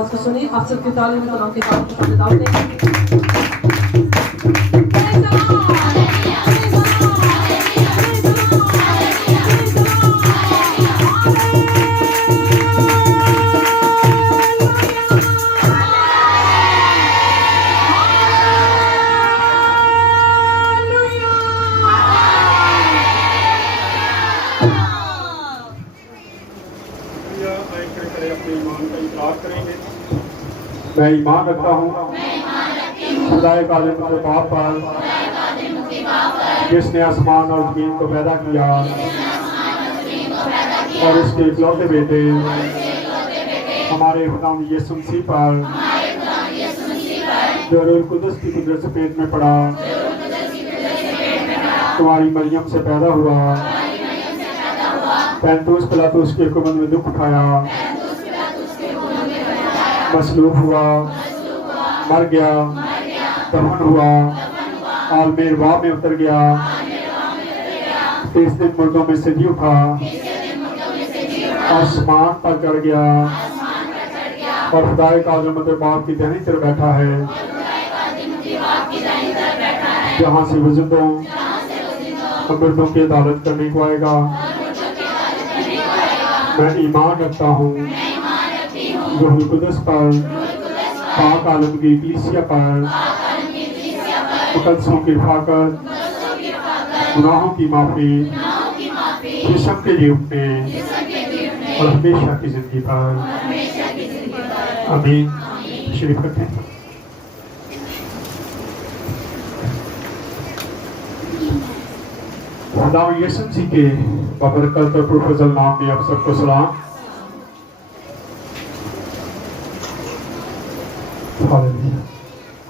उसको सुनिए आप सबके ताली में कलाम के साथ दावत मैं ईमान रखता हूँ खुदाए काले के बाप पर जिसने आसमान और जमीन को पैदा किया और इसके इकलौते बेटे हमारे खुदा यीशु मसीह पर जो रूह कुदस की कुदरत से पेट में पड़ा तुम्हारी मरियम से पैदा हुआ पैंतुस पिलातुस के हुक्म में दुख उठाया मसलूब हुआ मर गया दफन हुआ आलमेर वाह में उतर गया तीस दिन मुर्दों में से जी उठा आसमान पर चढ़ गया और खुदाए का बाप की दाहिनी तरफ बैठा है जहाँ से वजुदों मर्दों की अदालत करने को आएगा। मैं ईमान रखता हूँ रूह कुदस पर पाक आलम की कलीसिया पर मुकद्दसों की हिफाजत गुनाहों की माफी जिस्म के जी उठने और हमेशा की जिंदगी पर आमीन। शरीफ रखें। खुदा यीशु मसीह के बबरकत और पुरफज़ल नाम में आप सबको सलाम।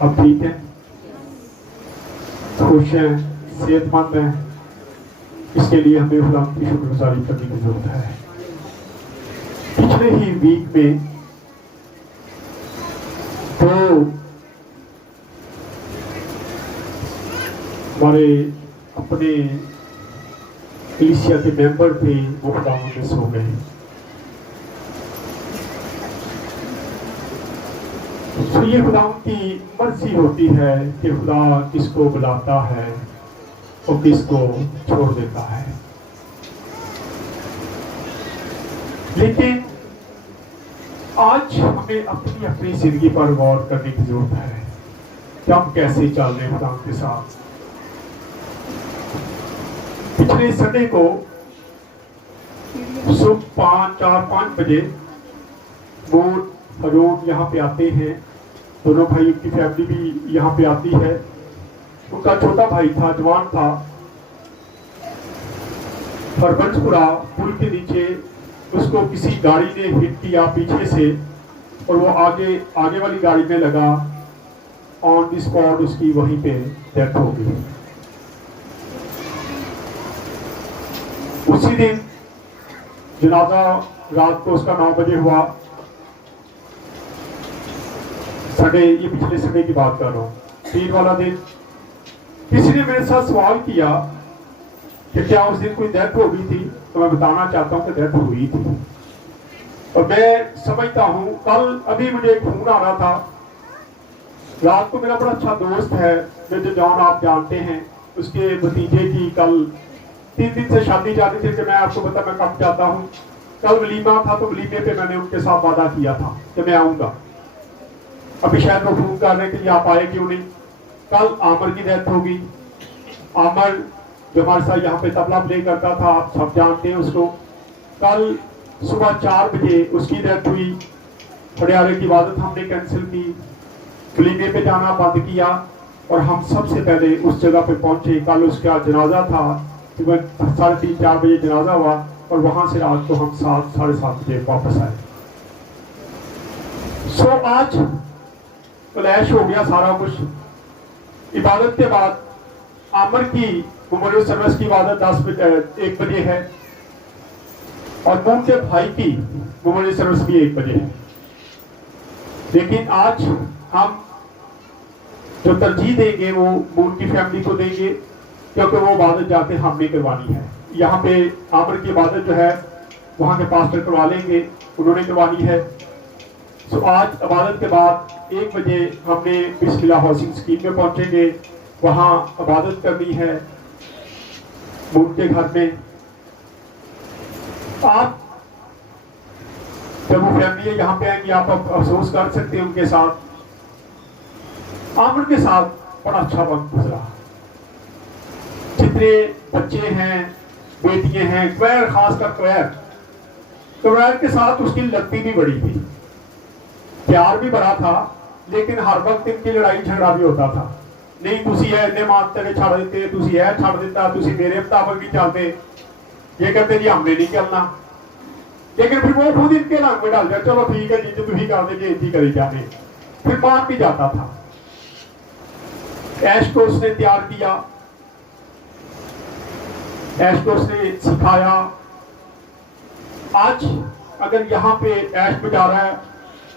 अब ठीक है, खुश हैं, सेहतमंद हैं, इसके लिए हमें खुदा की शुक्रगुजारी करने की जरूरत है। पिछले ही वीक में तो हमारे अपने कलीसिया के मेंबर थे वो खुदा में सो गए। तो ये खुदा की मर्जी होती है कि खुदा किसको बुलाता है और किसको छोड़ देता है। लेकिन आज हमें अपनी अपनी जिंदगी पर गौर करने की जरूरत है कि हम कैसे चल रहे हैं खुदा के साथ। पिछले संडे को सुबह 4-5 बजे वो हरून यहाँ पे आते हैं, दोनों भाइयों की फैमिली भी यहाँ पे आती है। उनका छोटा भाई था, जवान था, हरबंसपुरा पुल के नीचे उसको किसी गाड़ी ने हिट किया पीछे से और वो आगे वाली गाड़ी में लगा। ऑन द स्पॉट उसकी वहीं पे डेथ हो गई। उसी दिन जनाजा रात को उसका 9 बजे हुआ। संडे, ये पिछले संडे की बात कर रहा हूँ, 3 वाला दिन। किसी ने मेरे साथ सवाल किया कि क्या उस दिन कोई डेथ हो गई थी, तो मैं बताना चाहता हूँ कि डेथ हुई थी। और मैं समझता हूँ, कल अभी मुझे एक फोन आ रहा था। रात को मेरा बड़ा अच्छा दोस्त है मेजर जॉन, आप जानते हैं, उसके भतीजे की कल 3 दिन से शादी जाती थी कि मैं आपको बता मैं कब जाता हूँ। कल वलीमा था तो वलीमे पे मैंने उनके साथ वादा किया था कि मैं आऊँगा। अभी शायद वो फोन कर रहे थे कि आप आए क्यों नहीं। कल आमर की डेथ होगी। आमर जो हमारे साथ यहाँ पे तबला प्ले करता था, आप सब जानते हैं उसको। कल सुबह 4 बजे उसकी डेथ हुई। खड़ियारे की इबादत हमने कैंसिल की, वलीमे पे जाना बंद किया और हम सबसे पहले उस जगह पे पहुंचे। कल उसका जनाजा था, सुबह 3:30-4 बजे जनाजा हुआ और वहां से रात को हम 7-7:30 बजे वापस आए। सो आज क्लैश हो गया सारा कुछ। इबादत के बाद आमर की मेमोरियल सर्विस की इबादत 1 बजे है और मून के भाई की मेमोरियल सर्विस भी 1 बजे है। लेकिन आज हम जो तरजीह देंगे वो मून की फैमिली को देंगे, क्योंकि वो इबादत जाके हमने करवानी है। यहाँ पे आमर की इबादत जो है वहाँ के पास्टर करवा लेंगे, उन्होंने करवानी है। सो आज इबादत के बाद 1 बजे हमने बिस्मिल्लाह हाउसिंग स्कीम में पहुंचेंगे, वहां इबादत करनी है उनके घर में। आप जब वो फैमिली यहाँ पे आएंगी आप अफसोस कर सकते हैं उनके साथ। आमर के साथ बड़ा अच्छा वक्त गुजरा। जितने बच्चे हैं, बेटियां हैं, क्वैर, खासकर क्वैर के साथ उसकी लगती भी बड़ी थी, प्यार भी बड़ा था, लेकिन हर वक्त इनकी लड़ाई झगड़ा भी होता था। नहीं तुसी है इन्ने मानते ने छड़ देते, तुसी है छड़ देता, तुसी मेरे मुताबिक नहीं चलते, ये कहते जी हमने नहीं चलना। लेकिन फिर वो खुद इनके रंग में डाल जाए, चलो ठीक है जी जो तुम कर देंगे इतनी करी जाने, फिर मान भी जाता था। ऐश को उसने तैयार किया, ऐश को उसने सिखाया। आज अगर यहाँ पे ऐश बजा रहा है,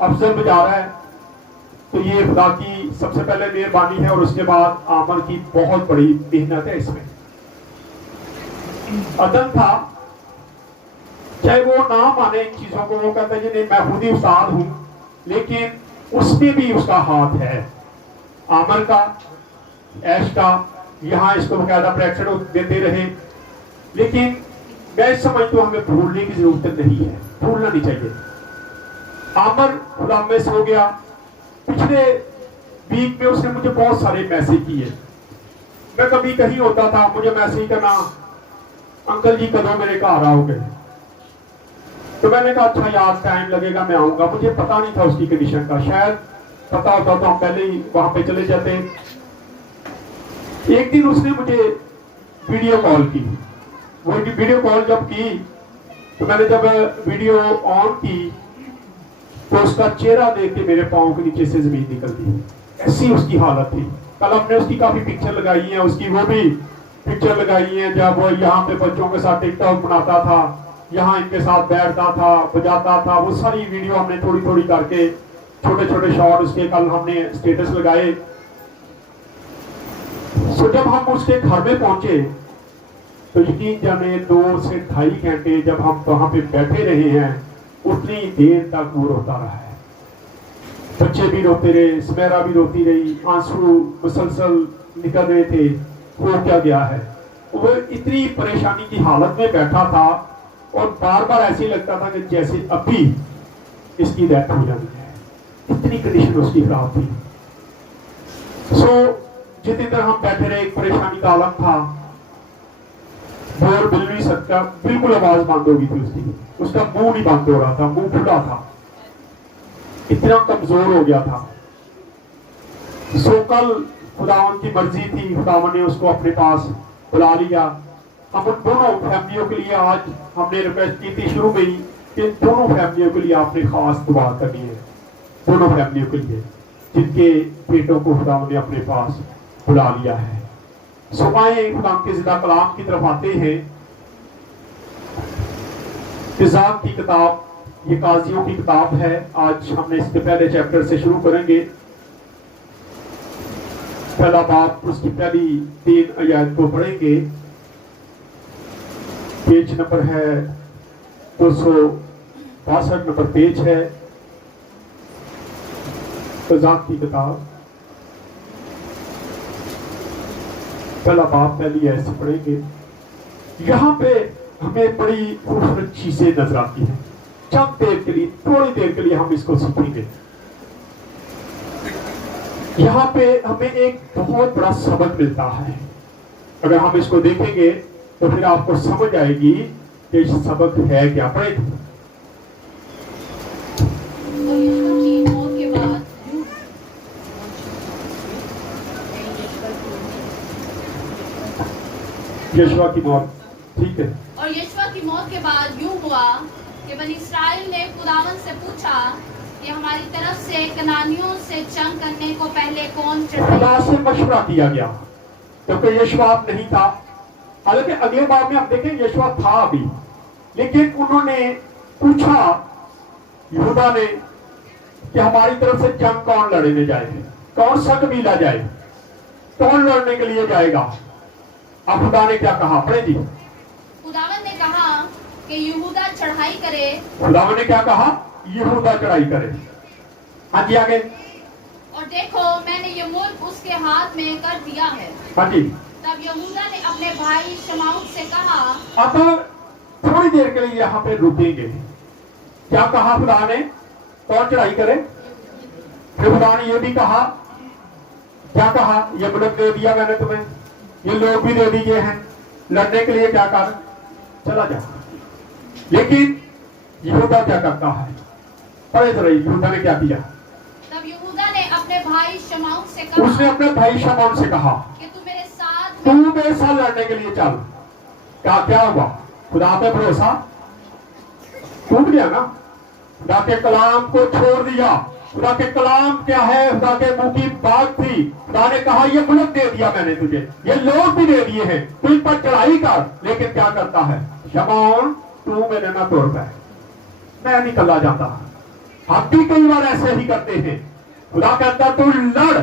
अफजल बजा रहा है, तो ये खुदा की सबसे पहले मेहरबानी है और उसके बाद आमर की बहुत बड़ी मेहनत है। इसमें अदन था, चाहे वो ना माने इन चीजों को, वो कहता है जी नहीं मैं खुद ही उस्ताद हूं, लेकिन उसमें भी उसका हाथ है, आमर का, ऐश का। यहाँ इसको बकायदा प्रैक्टिस देते रहे, लेकिन मैं समझता हूं हमें भूलने की जरूरत नहीं है, भूलना नहीं चाहिए। आमर खुदा में सो गया। पिछले वीक में उसने मुझे बहुत सारे मैसेज किए। मैं कभी कहीं होता था, मुझे मैसेज करना अंकल जी कदों मेरे घर आओगे, तो मैंने कहा अच्छा यार टाइम लगेगा मैं आऊंगा। मुझे पता नहीं था उसकी कंडीशन का, शायद पता होता तो हम पहले ही वहां पे चले जाते। एक दिन उसने मुझे वीडियो कॉल की। वो वीडियो कॉल जब की तो मैंने जब वीडियो ऑन की तो उसका चेहरा देख के मेरे पांव के नीचे से जमीन निकल गई, ऐसी उसकी हालत थी। कल हमने उसकी काफी पिक्चर लगाई है, उसकी वो भी पिक्चर लगाई है जब वो यहाँ पे बच्चों के साथ टिकटॉक बनाता था, यहाँ इनके साथ बैठता था, बजाता था। वो सारी वीडियो हमने थोड़ी थोड़ी करके छोटे छोटे शॉट उसके कल हमने स्टेटस लगाए। सो जब हम उसके घर में पहुंचे तो यकीन जाने 2 से 2.5 घंटे जब हम वहां पे बैठे रहे हैं, उतनी देर तक वो रोता रहा है। बच्चे भी रोते रहे, स्मेरा भी रोती रही, आंसू मुसलसल निकल रहे थे। हो क्या गया है, वो इतनी परेशानी की हालत में बैठा था और बार बार ऐसे लगता था कि जैसे अभी इसकी डेथ हो जानी है, इतनी कंडीशन उसकी खराब थी। सो जितनी देर हम बैठे रहे, एक परेशानी का आलम था, बोल मिल नहीं सकता, बिल्कुल आवाज बंद हो गई थी उसकी, उसका मुंह नहीं बंद हो रहा था, मुंह खुला था, इतना कमजोर हो गया था। सो कल खुदावन की मर्जी थी, खुदावन ने उसको अपने पास बुला लिया। हम उन दोनों फैमिलियों के लिए आज हमने रिक्वेस्ट की थी शुरू में ही कि दोनों फैमिलियों के लिए आपने खास दुआ करनी है, दोनों फैमिलियों के लिए जिनके बेटों को खुदावन ने अपने पास बुला लिया है। सुमाए खुदा के जिंदा कलाम की तरफ आते हैं। निज़ाम की किताब, ये काजियों की किताब है। आज हमने इसके पहले चैप्टर से शुरू करेंगे। पहला बाप, उसकी पहली 3 आयत को पढ़ेंगे। पेज नंबर है 262 नंबर पेज है निज़ाम की किताब। पहला बाप पहली ऐसे पढ़ेंगे। यहाँ पे हमें बड़ी खूबसूरत चीजें नजर आती हैं। चंद देर के लिए, थोड़ी देर के लिए हम इसको सीखेंगे। यहाँ पे हमें एक बहुत बड़ा सबक मिलता है। अगर हम इसको देखेंगे तो फिर आपको समझ आएगी कि इस सबक है क्या। पढ़े यशवा की मौत, ठीक है। और यशवा की मौत के बाद यूं हुआ कि बनी इस्राएल ने खुदावन से पूछा कि हमारी तरफ से कनानियों से जंग करने को पहले कौन खुदा से मशवरा किया गया, क्योंकि यशवा नहीं था। हालांकि अगले बार में हम देखें यशवा था अभी, लेकिन उन्होंने पूछा यहूदा ने कि हमारी तरफ से जंग कौन लड़ने जाए, कौन सा कबीला जाए, कौन लड़ने के लिए जाएगा। अब खुदा ने क्या कहा, पढ़े जी। खुदावन ने कहा कि यहूदा चढ़ाई करे। खुदावन ने क्या कहा, यहूदा चढ़ाई करे। हाँ जी आगे। और देखो मैंने ये मुल्क उसके हाथ में कर दिया है। हाँ जी। तब यहूदा ने अपने भाई शमाउन से कहा। अब थोड़ी देर के लिए यहाँ पे रुकेंगे। क्या कहा खुदा ने? कौन चढ़ाई करे? फिर खुदा ने ये भी कहा, क्या कहा? ये मुल्क दे दिया मैंने तुम्हें, ये लोग भी दे दिए हैं, लड़ने के लिए क्या कर, चला जा। लेकिन यहूदा क्या करता है? पढ़े तो रही, यहूदा ने क्या किया? तब यहूदा ने अपने भाई शमाउन से कहा। उसने अपने भाई शमाउन से कहा कि तू मेरे साथ लड़ने के लिए चल। क्या हुआ? खुदा पे भरोसा टूट गया ना। खुदा के कलाम को छोड़ दिया। खुदा के कलाम क्या है? खुदा के मुंह की बात थी। खुदा ने कहा ये मुल्क दे दिया मैंने तुझे, ये लोग भी दे दिए हैं, तू इन पर चढ़ाई कर। लेकिन क्या करता है शमाउन? तू मेरे ना तोड़ पे, मैं नहीं कल्ला जाता। हम भी कई बार ऐसे ही करते हैं। खुदा कहता तू लड़।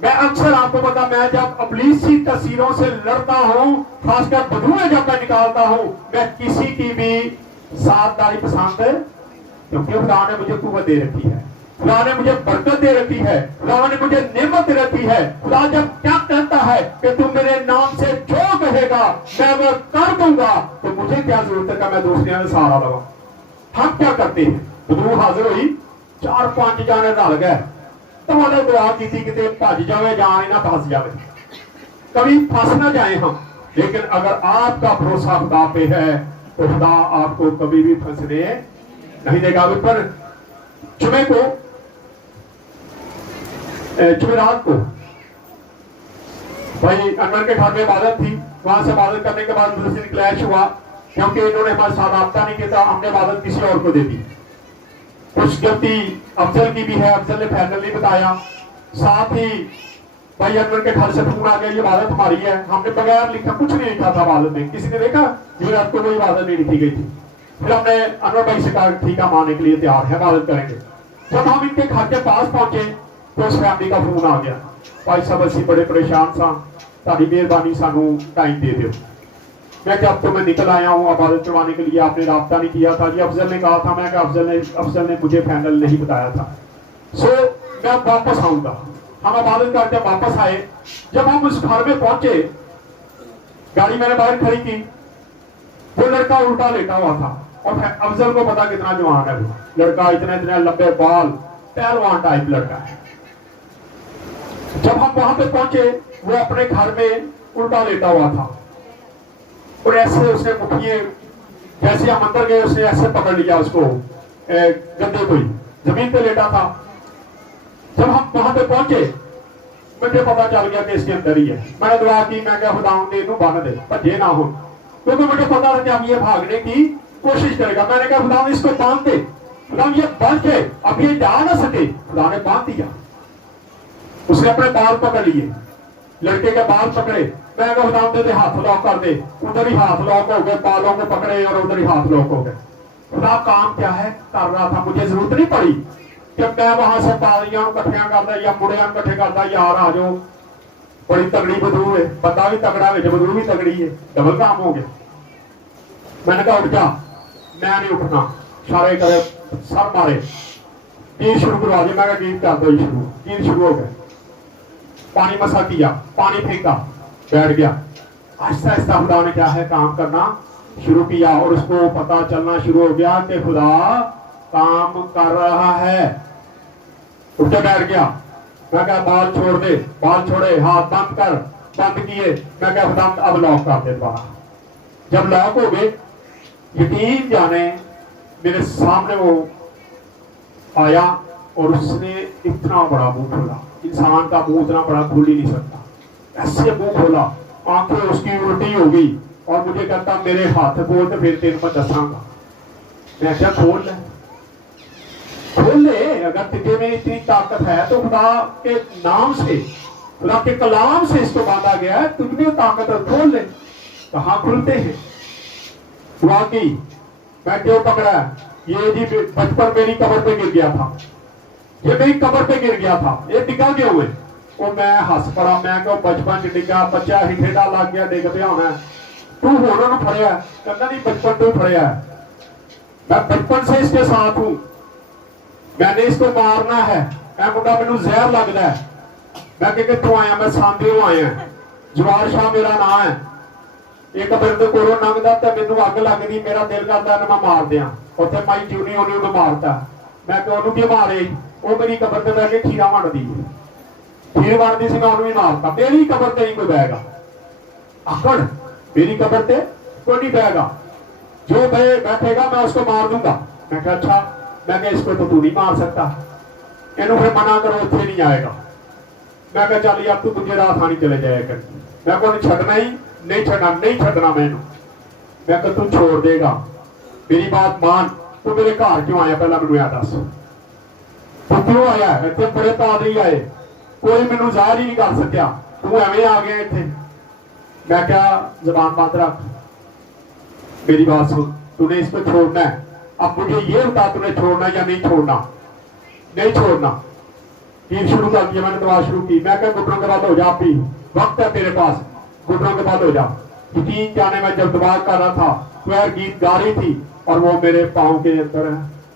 मैं अक्सर आपको पता, मैं जब अबलीसी तस्वीरों से लड़ता हूं, खासकर बदुएं जब मैं निकालता हूं, मैं किसी की भी साथदारी पसंद है, क्योंकि खुदा ने मुझे कुव्वत दे रखी है, खुदा ने मुझे बरकत दे रखी है, खुदा ने मुझे नेमत दे रखी है। खुदा जब क्या कहता है कि तू मेरे नाम से जो कहेगा मैं वो कर दूंगा, तो मुझे क्या जरूरत है कि मैं दूसरे में सहारा लगा। हम क्या करते हैं? बदू हाजिर हुई, 4-5 जाने रल गए, तो मैंने दुआ की थी कि भज जावे जान ना फंस जावे, कभी फंस ना जाए हम। लेकिन अगर आपका भरोसा खुदा पे है तो खुदा आपको कभी भी फंसने नहीं देगा। पर जुमेरात को भाई अनवर के घर में इबादत थी, वहां से इबादत करने के बाद मुझसे क्लैश हुआ, क्योंकि इन्होंने हमारे साथ राब्ता नहीं किया, हमने इबादत किसी और को दे दी। कुछ गलती अफजल की भी है, अफजल ने फाइनल नहीं बताया। साथ ही भाई अनवर के घर से फोन आ गया ये इबादत हमारी है, हमने बगैर लिखा कुछ नहीं लिखा था इबादत में, किसी ने देखा जुमेरात को कोई इबादत नहीं लिखी गई थी। फिर हमने अनवर भाई से कहा ठीक है मानने के लिए तैयार है, इबादत करेंगे। जब हम इनके घर के पास पहुंचे तो उस फैमिली का फोन आ गया, भाई साहब असि बड़े परेशान सा, तारी मेहरबानी सानू टाइम दे दो। मैं क्या अब तो मैं निकल आया हूँ इबादत करवाने के लिए, आपने राब्ता नहीं किया था जी, अफजल ने कहा था। मैं क्या अफजल ने मुझे फाइनल नहीं बताया था, सो मैं वापस आऊंगा। हम इबादत करके वापस आए। जब हम उस घर में पहुंचे, गाड़ी मैंने बाहर खड़ी की, वो लड़का उल्टा लेटा हुआ था, और अफजल को पता कितना जवान है वो लड़का, इतने इतने लंबे बाल, पहलवान टाइप लड़का है। जब हम वहां पे पहुंचे वो अपने घर में उल्टा लेटा हुआ था, और ऐसे उसने मुखिए, जैसे हम अंदर गए उसने ऐसे पकड़ लिया उसको, गद्दे को ही, जमीन पे लेटा था। जब हम वहां पे पहुंचे मुझे पता चल गया कि इसके अंदर ही है। मैंने दुआ की, मैं क्या खुदा बांध दे, भजे ना हो, क्योंकि मुझे पता था कि अब ये भागने की कोशिश करेगा। मैंने कहा खुदा इसको बांध दे, खुदा ये बच है, अब ये जा ना सके। खुदा ने बांध दिया। उसने अपने बाल पकड़ लिए, लड़के के बाल पकड़े, मैं कहा खुदा दे हाथ लॉक कर दे, उधर ही हाथ लॉक हो गए, बालों को पकड़े और उधर ही हाथ लॉक हो गए। खुदा काम क्या है कर रहा था, मुझे जरूरत नहीं पड़ी कि मैं वहां से पालियां इकट्ठिया करता या मुड़िया इकट्ठे करता, यार आ जाओ बड़ी तगड़ी बदबू है, बंदा भी तगड़ा है, बदबू भी तगड़ी है, डबल काम हो गया। मैंने कहा उठ जा, मैं नहीं उठना, सारे करे सर मारे, गीत शुरू करवा दिया। मैं कहा गीत कर दो शुरू, गीत शुरू हो गए। पानी मसा किया, पानी फेंका, बैठ गया। आहिस्ता आहिस्ता खुदा ने क्या है काम करना शुरू किया, और उसको पता चलना शुरू हो गया कि खुदा काम कर रहा है। उठ के बैठ गया। मैं क्या बाल छोड़ दे, बाल छोड़े, हाथ बंद कर, बंद किए। मैं क्या खुदा अब लॉक कर दे दोबारा। जब लॉक हो गए, यकीन जाने मेरे सामने वो आया और उसने इतना बड़ा मुंह खोला, इंसान का मुंह इतना बड़ा खोल ही नहीं सकता, ऐसे मुंह खोला, आंखें उसकी उल्टी हो गई, और मुझे कहता मेरे हाथ बोल तो फिर तेरे को दसांगा। मैं क्या खोल ले, खोल ले, अगर तुझे में इतनी ताकत है तो खुदा के नाम से, खुदा के कलाम से इसको बांधा गया है, तुझमें ताकत है, खोल ले। कहाँ खुलते हैं? दुआ की, मैं क्यों पकड़ा? ये जी बचपन मेरी कब्र पे गिर गया था, ये मेरी कब्र पे गिर गया था, ये डिगा क्यों हुए? वो मैं हंस पड़ा, मैं क्यों बचपन च डिगा, बच्चा ही ठेडा लग गया, डिग पे होना, तू होना फड़िया, कहना नहीं बचपन तू फड़िया, मैं बचपन से इसके साथ हूं। मैंने इसको मारना है, मैं मुंडा मैनू जहर लगता है। मैं कि कितों आया, मैं सांदेओ आया, जवार शाह मेरा नाम है। एक मेरे कोलों लंघदा ते मैनू अग लगदी, मेरा दिल करदा मैं मार दियां। उत्थे माई जूनी उन्हें मारता, मैं कि उन्होंने क्यों मारे? वो मेरी कबर ते बैठ के खीरा वंडदी, खीर वंडदी सी, मैं उन्होंने मारता। मेरी कबर ते नहीं कोई बहेगा, आकड़ मेरी कबर ते कोई नहीं बहेगा, जो बैठेगा मैं उसको मार दूंगा। मैं कहा अच्छा, मैं कहा इसको तो तू नहीं मार सकता, इन्हों फिर मना करो, उत्थे नहीं आएगा। मैं कहा चल यार तू दूजे राह थानी चले जाया कर, मैं को छड़ना ही नहीं, छड़ना नहीं, छड़ना मैनू। मैं कहा तू छोड़ देगा, मेरी बात मान, तू मेरे घर क्यों आया? पहला मैनू याद दस, तू क्यों आया? इतने बड़े पादरी आए, कोई मैनू जाहिर ही नहीं कर सकिया, तू एवं आ गया इतने। मैं क्या जबान बंद रख, मेरी बात सुन, तूने इसको छोड़ना है। अब मुझे ये बता तूने छोड़ना या नहीं छोड़ना? नहीं छोड़ना। तीर शुरू कर दिया मैंने, दवा शुरू की। मैं क्या घुटनों के बाद हो जा, पी वक्त है तेरे पास, घुटनों के बाद हो जा। यकीन जाने में जब दवा कर रहा था तो गीत गा रही थी और वो मेरे पाँव के अंदर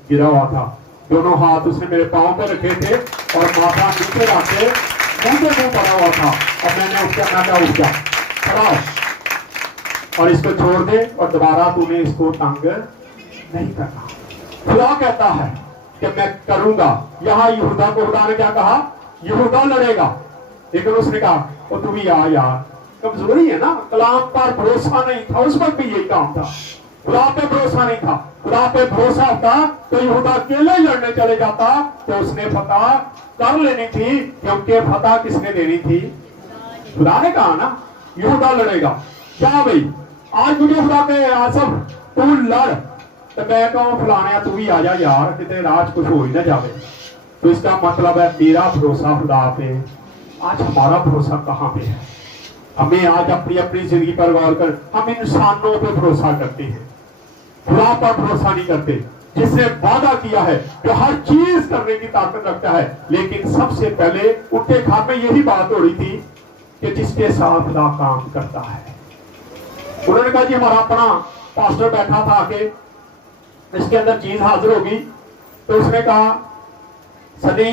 गिरा हुआ था। दोनों हाथ उसने मेरे पाँव पे रखे थे और माथा नीचे रख के मुंह पड़ा हुआ था। और मैंने उसका नाटा उठ गया, खड़ा और इसको छोड़ दे और दोबारा तूने इसको तंग नहीं करना। खुदा कहता है कि मैं करूंगा। यहाँ यहूदा को खुदा ने क्या कहा? यहूदा लड़ेगा। लेकिन उसने कहा ओ तू भी आ यार, कमजोरी है ना, कलाम पर भरोसा नहीं था, उस वक्त भी यही काम था। खुदा पे भरोसा नहीं था। खुदा पे भरोसा होता तो यहूदा अकेले लड़ने चले जाता, तो उसने फतह कर लेनी थी, क्योंकि फतह किसने देनी थी? खुदा ने कहा ना यहूदा लड़ेगा। क्या भाई आज मुझे खुदा के आसफ तू लड़, तो मैं कहूँ फलाने तू भी आ जा यार, कितने राज कुछ हो ही ना जाए। तो इसका मतलब है मेरा भरोसा खुदा पे। आज हमारा भरोसा कहाँ पे है? हमें आज अपनी अपनी जिंदगी पर गौर कर, हम इंसानों पे भरोसा करते हैं, खुदा पर भरोसा नहीं करते, जिसने वादा किया है, जो हर चीज करने की ताकत रखता है। लेकिन सबसे पहले उनके घर में यही बात हो रही थी कि जिसके साथ खुदा काम करता है। उन्होंने कहा जी हमारा अपना पास्टर बैठा था आके, इसके अंदर चीज हाजिर होगी। तो उसने कहा सनी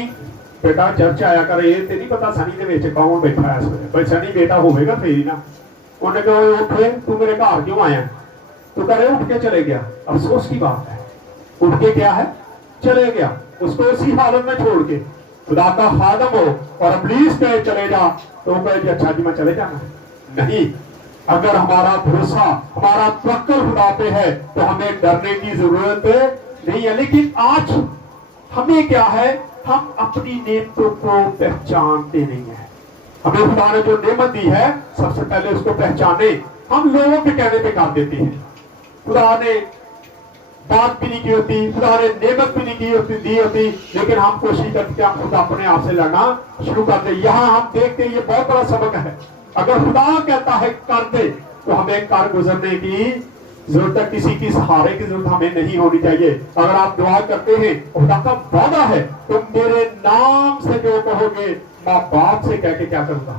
बेटा चर्च आया कर, ये ते नहीं पता सनी दे विच कौन बैठा है इस वेले, भाई सनी बेटा होवेगा फिर ही ना। उन्होंने कहा उठे, तू मेरे घर क्यों आया? तो कह रहे उठ के चले गया। अफसोस की बात है, उठ के क्या है? चले गया। उसको उसी हालत में छोड़ के खुदा का खादम हो और इब्लीस पे चले जा, तो कहे अच्छा जी मैं चले जाना नहीं। अगर हमारा भरोसा, हमारा तवक्कुल खुदा पे है तो हमें डरने की जरूरत नहीं है। लेकिन आज हमें क्या है? हम अपनी नेमतों को पहचानते नहीं है। हमें खुदा ने जो नेमत दी है सबसे पहले उसको पहचाने। हम लोगों के कहने पे कर देते हैं। खुदा ने बात भी नहीं की होती, खुदा ने नेमत भी नहीं की होती, दी होती, लेकिन हम कोशिश करते हैं हम खुद अपने आप से लड़ना शुरू करते। यहाँ हम देखते हैं ये बहुत बड़ा सबक है। अगर खुदा कहता है कर दे तो हमें कर गुजरने की जरूरत है, किसी की सहारे की जरूरत हमें नहीं होनी चाहिए। अगर आप दुआ करते हैं, खुदा का वादा है तुम मेरे नाम से जो कहोगे, मैं बाप से कह के क्या करूंगा?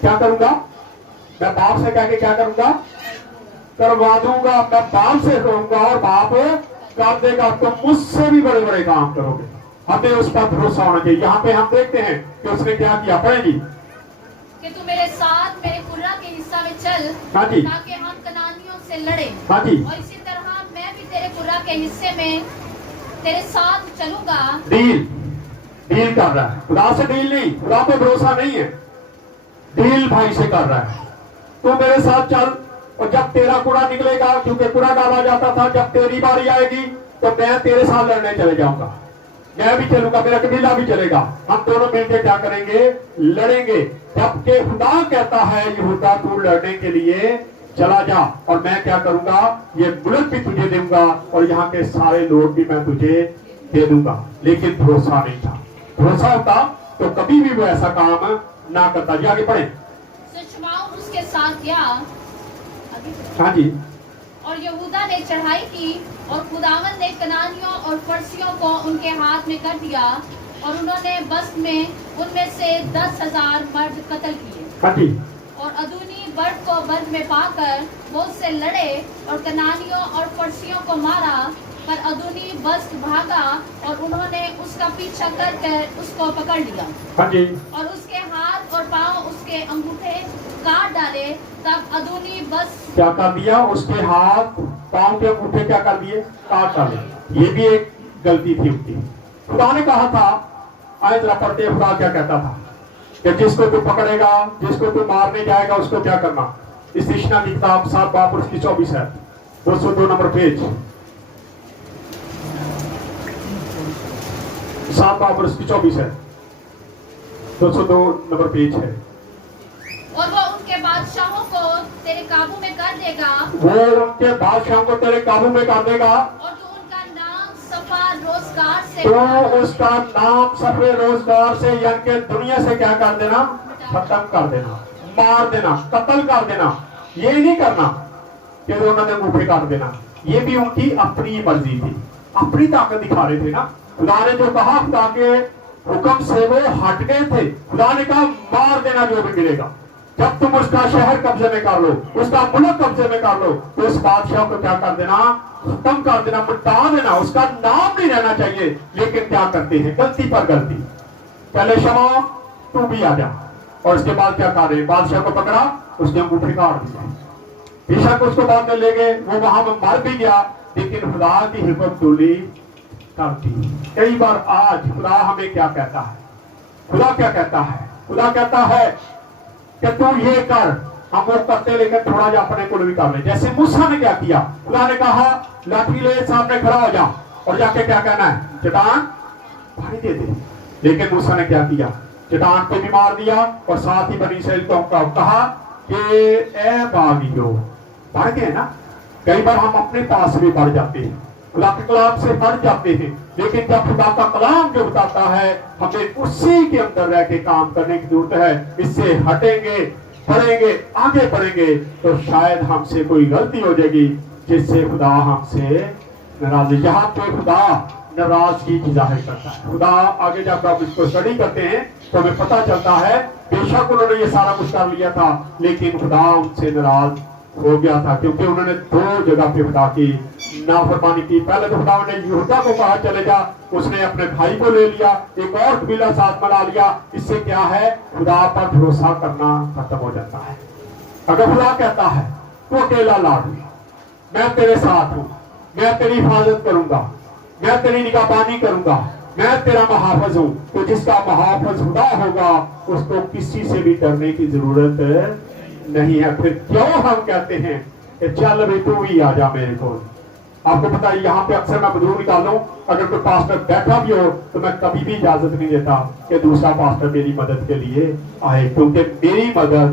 क्या करूंगा? मैं बाप से कह के क्या करूंगा? करवा दूंगा। मैं बाप से कहूंगा और बाप कर देगा। तुम मुझसे भी बड़े बड़े काम करोगे। हमें उस पर भरोसा होना चाहिए। यहाँ पे हम देखते हैं कि उसने क्या किया, पढ़े जी कि तू मेरे साथ मेरे कुर्रा के हिस्सा में चल, हाँ जी, ताकि हम कनानियों से लड़े। हाँ जी। और इसी तरह मैं भी तेरे कुर्रा के हिस्से में तेरे साथ चलूंगा। डील कर रहा है। खुदा से डील नहीं, खुदा पे भरोसा नहीं है, डील भाई से कर रहा है। तू मेरे साथ चल और जब तेरा कूड़ा निकलेगा, क्योंकि कूड़ा डाला जाता था, जब तेरी बारी आएगी तो मैं तेरे साथ लड़ने चले जाऊंगा। मैं भी चलूंगा, मेरा कबीला भी चलेगा। हम दोनों मिलकर क्या करेंगे? लड़ेंगे। जबकि खुदा कहता है यहूदा तू लड़ने के लिए चला जा और मैं क्या करूंगा? ये मुल्क भी तुझे दूंगा और यहाँ के सारे लोग भी मैं तुझे दे दूंगा। लेकिन भरोसा नहीं था। भरोसा होता तो कभी भी वो ऐसा काम ना करता। जी आगे पढ़े। सुशमाउन उसके साथ गया। हाँ जी। और यहूदा ने चढ़ाई की और खुदावन ने कनानियों और फरसियों को उनके हाथ में कर दिया और उन्होंने बस में उनमें से 10,000 मर्द कत्ल किए। हाँ जी। और अदूनी बर्द को बर्द में पाकर वो उससे लड़े और कनानियों और फरसियों को मारा पर अदोनी बस भागा और उन्होंने उसका पीछा कर उसको पकड़ लिया हाँ जी, और उसके हाथ और पांव उसके अंगूठे काट डाले। तब अदोनी बस क्या कर दिया? उसके हाथ पांव के अंगूठे क्या कर दिए? काट डाले। ये भी एक गलती थी उनकी। खुदा ने कहा था, आए जरा पढ़ते हैं, खुदा क्या कहता था कि जिसको तू पकड़ेगा, जिसको तू मारने जाएगा, उसको क्या करना? इस यशायाह की किताब 7 बाब और उसकी 24 है, 202 नंबर पेज, 7 बाब और उसकी 24 है, 202 नंबर पेज है। और वो उनके बादशाहों को तेरे काबू में कर देगा, वो उनके बादशाह को तेरे काबू में कर देगा, और तू उनका नाम सफा रोजगार से तो उसका नाम सफे रोजगार से, यानी कि दुनिया से क्या कर देना? खत्म कर देना, मार देना, कत्ल कर देना। ये नहीं करना कि उन्होंने अंगूठे काट देना। ये भी उनकी अपनी मर्जी थी, अपनी ताकत दिखा रहे थे ना। खुदा ने जो कहा, खुदा के हुक्म से वो हट गए थे। खुदा ने कहा मार देना जो भी मिलेगा। जब तुम उसका शहर कब्जे में कर लो, उसका मुल्क कब्जे में कर लो, तो उस बादशाह को क्या कर देना? खत्म कर देना, मिटा देना। उसका नाम नहीं रहना चाहिए। लेकिन क्या करते हैं? गलती पर गलती। पहले क्षमा, तू भी आ जा, और उसके बाद क्या कर रहे? बादशाह को पकड़ा, उसने अंगूठे काट दिया। बेशक उसको बाद में ले गए, वो वहां में मर भी गया, लेकिन खुदा की हुक्म तूली करती। कई बार आज खुदा हमें क्या कहता है? खुदा क्या कहता है? खुदा कहता है कि तू ये कर, हम वो करते, लेकिन थोड़ा जा अपने को भी कर ले। जैसे मूसा ने क्या किया? खुदा ने कहा लाठी ले, सामने खड़ा हो जा, और जाके क्या कहना है? चट्टान भाई दे दे। लेकिन मूसा ने क्या किया? चट्टान पे भी मार दिया, और साथ ही बनी इसराइल को कहा कि ए बागियो, बढ़ गए ना। कई बार हम अपने पास भी बढ़ जाते हैं, खुदा के कलाम से बढ़ जाते हैं, लेकिन जब खुदा का कलाम जो बताता है, हमें उसी के अंदर रह के काम करने की जरूरत है। इससे हटेंगे, बढ़ेंगे, आगे बढ़ेंगे, तो शायद हमसे कोई गलती हो जाएगी जिससे खुदा हमसे नाराज है। यहाँ पे खुदा नाराजगी की जाहिर करता है। खुदा आगे जब आप इसको स्टडी करते हैं तो हमें पता चलता है, बेशक उन्होंने ये सारा कुछ कर लिया था, लेकिन खुदा उनसे नाराज हो गया था, क्योंकि उन्होंने 2 जगह पे खुदा की नाफरमानी की। पहले तो खुदा ने यहूदा को कहा चले जा, उसने अपने भाई को ले लिया, एक और कबीला साथ मिला लिया। इससे क्या है? खुदा पर भरोसा करना खत्म हो जाता है। अगर खुदा कहता है तू अकेला लाड, मैं तेरे साथ हूं, मैं तेरी हिफाजत करूंगा, मैं तेरी निगहबानी करूंगा, मैं तेरा महाफिज हूं, तो जिसका महाफिज खुदा होगा उसको किसी से भी डरने की जरूरत नहीं है। फिर क्यों हम कहते हैं कि चल भाई तू भी आ जा मेरे को? आपको पता है, यहाँ पे अक्सर मैं बदूर निकालूं, अगर कोई पास्टर बैठा भी हो तो मैं कभी भी इजाजत नहीं देता कि दूसरा पास्टर मेरी मदद के लिए आए, क्योंकि मेरी मदद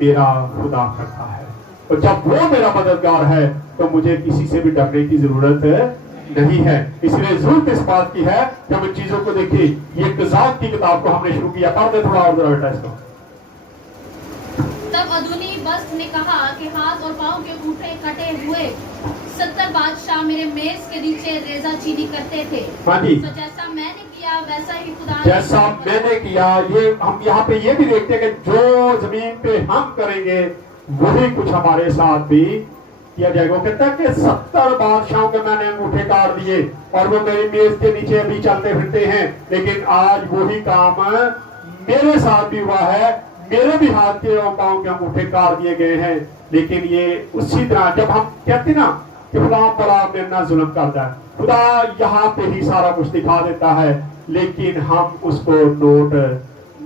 मेरा खुदा करता है। और जब वो मेरा मददगार है तो मुझे किसी से भी डरने की जरूरत नहीं है। इसलिए जरूरत इस बात की है कि हम इन चीजों को देखें। ये कज़ात की किताब को हमने शुरू किया, पढ़ दे थोड़ा और जरा बेटा इसको। तब अदोनी बस ने कहा कि हाथ और पांव के अंगूठे कटे हुए 70 बादशाह मेरे मेज के नीचे रेजा चीनी करते थे। हाँ जी, तो जैसा मैंने किया वैसा ही खुदा जैसा मैंने किया। ये हम यहाँ पे ये भी देखते हैं कि जो जमीन पे हम करेंगे वही कुछ हमारे साथ भी किया जाएगा। वो कहता है कि 70 बादशाहों के मैंने अंगूठे काट दिए और वो मेरी मेज के नीचे अभी चलते फिरते हैं, लेकिन आज वही काम मेरे साथ भी हुआ है। मेरे भी हाथ के और पांव के अंगूठे काट दिए गए हैं। लेकिन ये उसी तरह जब हम कहते ना कि खुदा बड़ा मेरे ना जुल्म करता है, खुदा यहाँ पे ही सारा कुछ दिखा देता है, लेकिन हम उसको नोट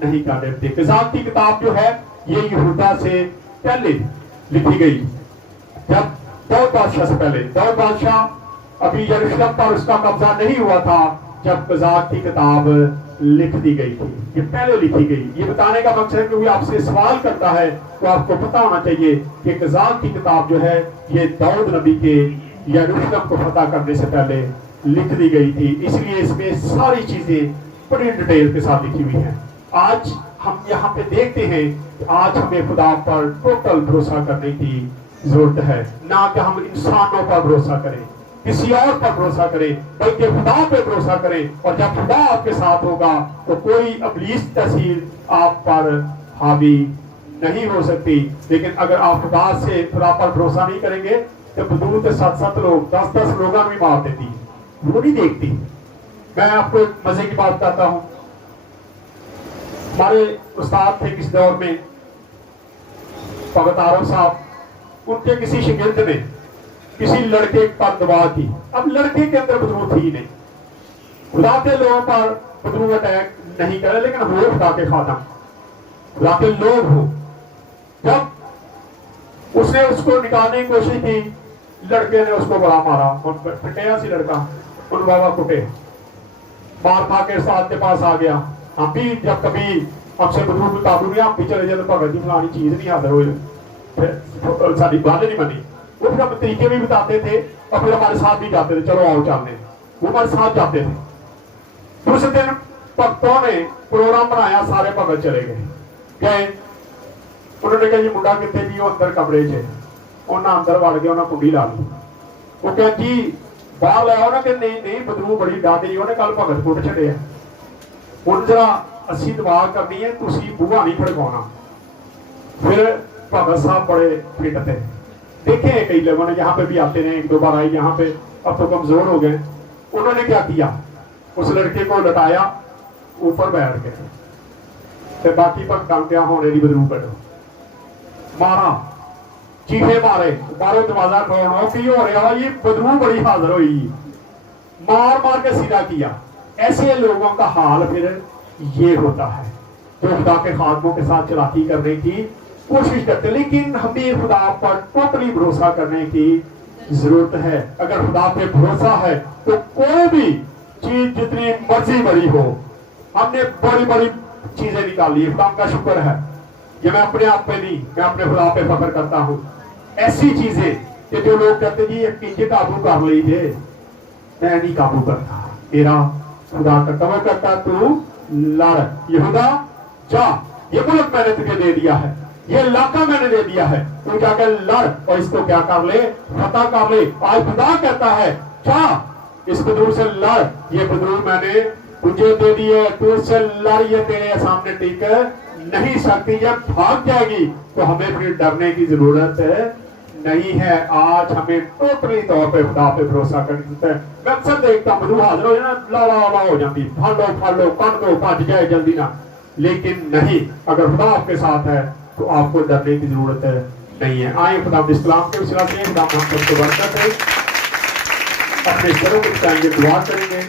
नहीं कर देते। कज़ात की किताब जो है ये यहूदा से पहले लिखी गई, जब दाऊद बादशाह से पहले। दाऊद बादशाह अभी यरूशलेम पर उसका कब्जा नहीं हुआ था जब कज़ात की किताब लिख दी गई थी। ये पहले लिखी गई। ये बताने का मकसद है कि कोई आपसे सवाल करता है तो आपको पता होना चाहिए कि कज़ात की किताब जो है ये दाऊद नबी के यरूशलेम को फतह करने से पहले लिख दी गई थी। इसलिए इसमें सारी चीजें बड़ी डिटेल के साथ लिखी हुई हैं। आज हम यहाँ पे देखते हैं कि आज हमें खुदा पर टोटल भरोसा करने की जरूरत है, ना कि हम इंसानों पर भरोसा करें, किसी और पर भरोसा करें, बल्कि खुदा पे भरोसा करें। और जब खुदा आपके साथ होगा तो कोई इब्लीस तस्वीर आप पर हावी नहीं हो सकती। लेकिन अगर आप खुदा पर भरोसा नहीं करेंगे तो बदूर 7-7 लोग 10-10 लोग भी मार देती। वो नहीं देखती। मैं आपको एक मजे की बात बताता हूँ। हमारे उस्ताद थे किस दौर में, भगत आरव साहब, उनके किसी शिगिर्द ने किसी लड़के पर दबा की। अब लड़के के अंदर बदबू थी नहीं, खुदा के लोगों पर बदबू अटैक नहीं करे, लेकिन हो खुदा के खादम, खुदा के लोग हो। जब उसने उसको निकालने की कोशिश की, लड़के ने उसको बड़ा मारा, पिटेया सी लड़का, उन बाबा कुटे, मार खा के साथ के पास आ गया। हम भी जब कभी हमसे बदबू काबू नहीं, हम भी चले जाते, भगत जी फलानी चीज नहीं हाजिर हुई, फिर साड़ी बात नहीं बनी। वो फिर हम तरीके भी बताते थे और फिर हमारे साथ भी जाते थे, चलो आओ चलने, वो हमारे साथ जाते थे। दूसरे दिन भक्तों ने प्रोग्राम बनाया, सारे भगत चले गए। उन्होंने कहा जी मुंडा कितने जी, वो अंदर कमरे च, उन्हें अंदर वड़ गया, उन्हें कुंडी ला ली। वो कह जी बाहर लाओ ना, कि नहीं नहीं बदबू बड़ी डाटी, उन्हें कल भगत कुट छड़े। हुण जरा असी दवा करनी है, तुसी बूहा नहीं खड़काउणा। फिर भगत साहब बड़े फिट थे, देखे कई लोगों ने यहाँ पे भी आते रहे, एक दो बार आई यहाँ पे, अब तो कमजोर हो गए। उन्होंने क्या किया, उस लड़के को लटाया, ऊपर बैठ गए, बाकी भगतां क्या होने की बदबू करो, मारा, चीखे मारे, बाहरों दरवाजा खोलना, की हो रहा ये बदबू बड़ी हाजिर हुई, मार मार के सीधा किया। ऐसे लोगों का हाल फिर ये होता है जो खुदा के खादमों के साथ चलाकी करने की कोशिश करते, लेकिन हमें खुदा पर टोटली भरोसा करने की जरूरत है। अगर खुदा पे भरोसा है तो कोई भी चीज जितनी मर्जी बड़ी हो, हमने बड़ी बड़ी चीजें निकाली, खुदा का शुक्र है। ये मैं अपने आप पे नहीं, मैं अपने खुदा पे फख्र करता हूँ। ऐसी चीजें कि जो लोग कहते जी एक इंच काबू कर लीजिए, मैं नहीं काबू करता, मेरा खुदा करता। वो कहता तू लड़, यहूदा जा, ये मुल्क मैंने तुझे दे दिया है, ये इलाका मैंने दे दिया है, तू जाकर लड़ और इसको क्या कर ले, फतह कर ले। आज खुदा कहता है जा इस बदरू से लड़, ये बदरू मैंने तुझे दे दी है, तू इससे लड़, ये तेरे सामने टिक नहीं सकती, जब भाग जाएगी तो हमें फिर डरने की जरूरत नहीं है। आज हमें टोटली तौर पे खुदा पे भरोसा करना है। मैं अक्सर देखता हूँ बदरू हाजिर हो जाए, ला ला ला हो जाती, फाड़ लो कन दो, भज जाए जल्दी ना, लेकिन नहीं, अगर खुदा आपके साथ है तो आपको डरने की जरूरत नहीं है। आए खुदा इस्लाम के विश्वास में खुदा हम सबको बरकत है, अपने सरों को चाहेंगे, दुआ करेंगे।